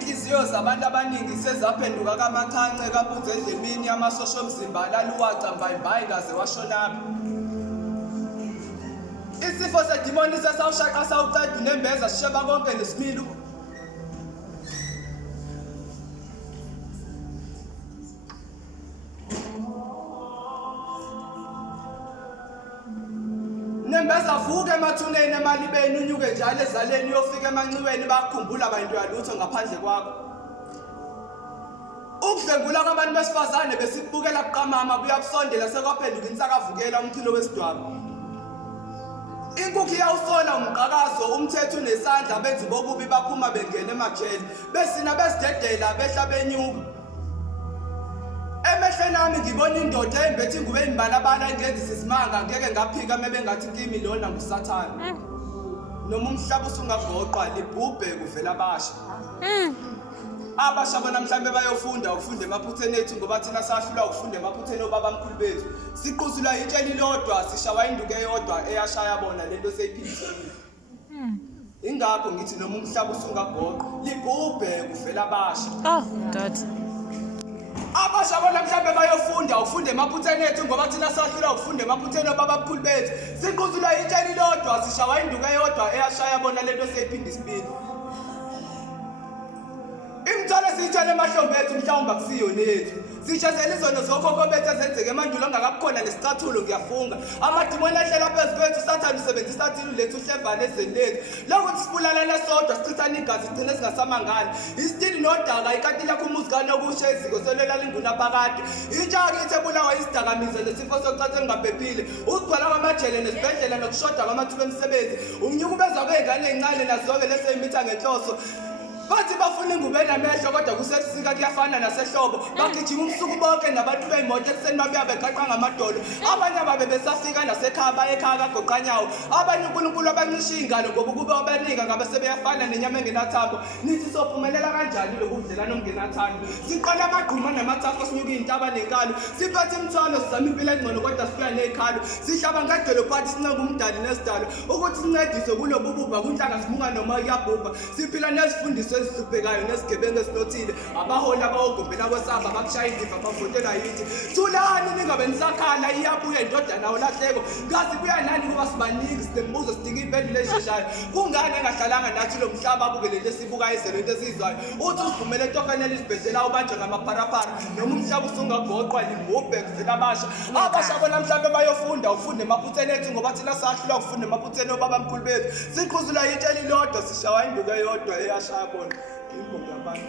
Inhliziyo zabantu abaningi sezaphenduka kamakhance kaphuze endlemini yamasosha omzimba alaluwaca mbayimbayi ngaze washonaphi. Isifo sedimoni sesawushaqa sawuqeda unembeza sisheba konke nesimilo. Nembeza vuke emathuneni emalibeni unyuke njalo ezaleni uyofika emanxiweni bakukhumbula abantu yalutho ngaphandle kwakho. Ukudlengula kwabantu besifazane besikubukela buqamama buyakusondela sekwaphenduka insakavukela umkhilo wesidwaba. Inkukhu iyawusola umqhakazo umthetho unesandla benzi bokubi baphuma bengena emajele besina besidedela behla benyuka. Emehlweni ami ngibona indoda embethi ngube imbalabala engenzisa isimanga ngeke ngaphika mebengathi kimi lona nguSathane. Noma umhlaba usungagoqwa libhubhe kuvela abasha. Abasha bona mhlambe bayofunda ukufunda emaphutheni ethu ngoba thina sahlulwa ukufunda emaphutheni obabamkhulu bethu. Siquzulwa itsheli lodwa sishawa induku eyodwa eyashaya bona lento seyiphindisile. Ingakho ngithi noma umhlaba usungagoqwa libhubhe kuvela abasha. Oh God. Abasha bona mhlambe bayofunda ukufunda emaphutheni ethu ngoba thina sahlulwa ukufunda emaphutheni obabamkhulu bethu. Siquzulwa itsheli lodwa sishawa induku eyodwa eyashaya bona lento seyiphindisile. Imithwalo siyithwele emahlombe ethu mhlawumbe akusiyo nethu. Sishazela izono zokhokho bethu ezenzeke emandulo angakabukhona nesicathulo ngiyafunga. Amadimoni ahlela phezu kwethu Sathane usebenzisa thina lethu uhlevane ezweni lethu. Lokuthi sibulalane sodwa sichithana igazi sigcine singasamangani. Isitili nodaka ikati lakho umuzi kanokusha iziko selwela linguna phakade. Intsha yakithi ebulawa isidakamizwa nesifo sokucaca engaphephile. Ukugcwala kwamajele nesibhedlela nokushoda kwamathuba emisebenzi. Umnyukubezwa kwey'ngane ey'ncane nazo-ke leseyimitha ngenhloso. Bathi bafuna ingubo enamehlo kodwa kusebusika kuyafana nasehlobo. Bagijima umsuku bonke nabantu bey'moto ekuseni babuya begaqa ngamadolo. Abanye ababe besafika nasekhaya baye ekhaya kagoqanyawo. Abanye uNkulunkulu abancisha iy'ngalo ngoba ukube wabanika ngabe sebeyafana nenyama engenathambo. Nithi sophumelela kanjani lobu budlelwano obungenathando? Siqala amagquma namathafa sinyuka iy'ntaba nenkalo. Siphethe imithwalo sizama impilo engcono kodwa sibuya ney'khalo. Sihlaba ngedolobhati sincenga umdali nesidalo ukuthi sincediswe kulobu buba kunhlanga simunga noma kuyabhubha. Siphila nezifundiswa ezihluphekayo nesigebengu esinothile. Abaholi abawogombela kwesaba bakushaya indiva bavotela yithi. Thulani ningabe nisakhala iyabuya indodana nawo lahleko. Ngazi kuya nani kuba sibaningi sinembuzo sidinga iy'mpendulo ezisheshayo. Kungani engahlalanga nathi lo mhlaba abuke lento esibuka izelo into esiyizwayo. Uthi usivumele etokanela isibhedlela ubanjwe ngamapharapara noma umhlaba usungagoqwa libhubhe kuvela abasha. Abasha bona mhlambe bayofunda ukufunda emaphutheni ethu ngoba thina sahlulwa ukufunda emaphutheni obabamkhulu bethu. Siqhuzula itsheli lodwa sishawa induku eyodwa eyashaya bona. Inkomo yabantu.